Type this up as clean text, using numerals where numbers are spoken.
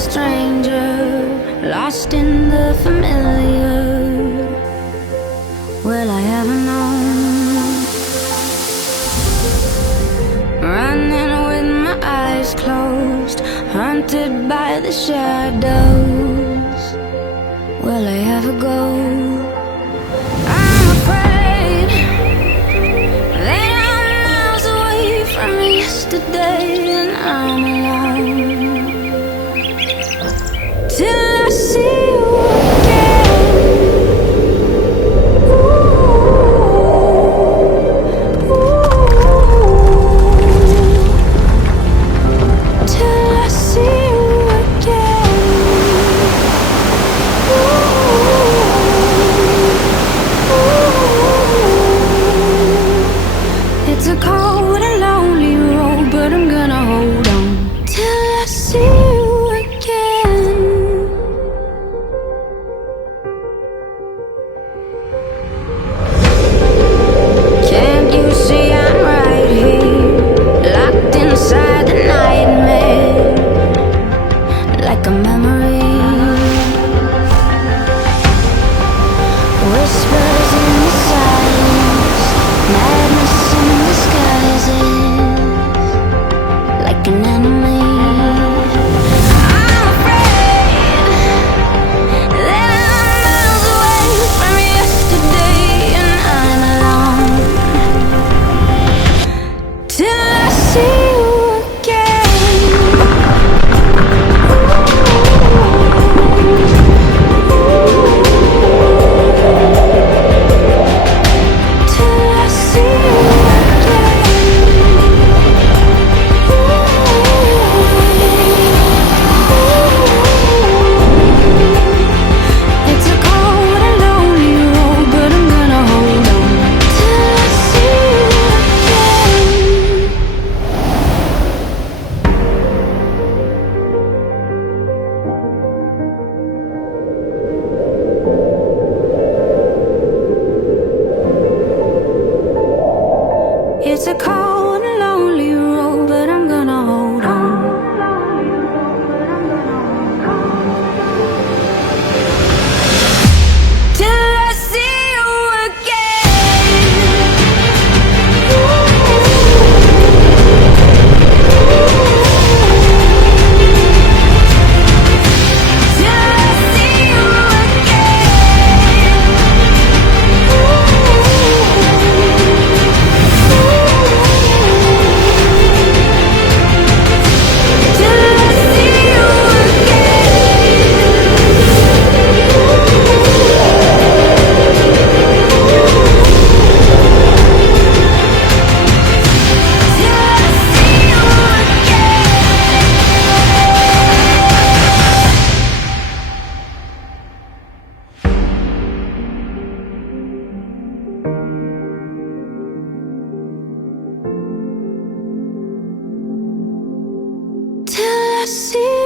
stranger, lost in the familiar. Will I ever know? Running with my eyes closed, haunted by the shadows. Will I ever go? I'm afraid that I'm miles away from yesterday, and I'm alone till I see you again. Ooh, ooh, till I see you again. Ooh, ooh. It's a cold and lonely road, but I'm gonna hold on till I see you again. Can't you see I'm right here, locked inside the nightmare, like a memory? Whispers in the silence, madness in disguises, like an enemy. I'm afraid that I'm miles away from yesterday, and I'm alone till I see you again. Till I see you again. It's a cold and lonely road, but I'm gonna hold on till I see you again. It's a cold and lonely road, but I'm gonna hold on till I see you again. Till I see you till I see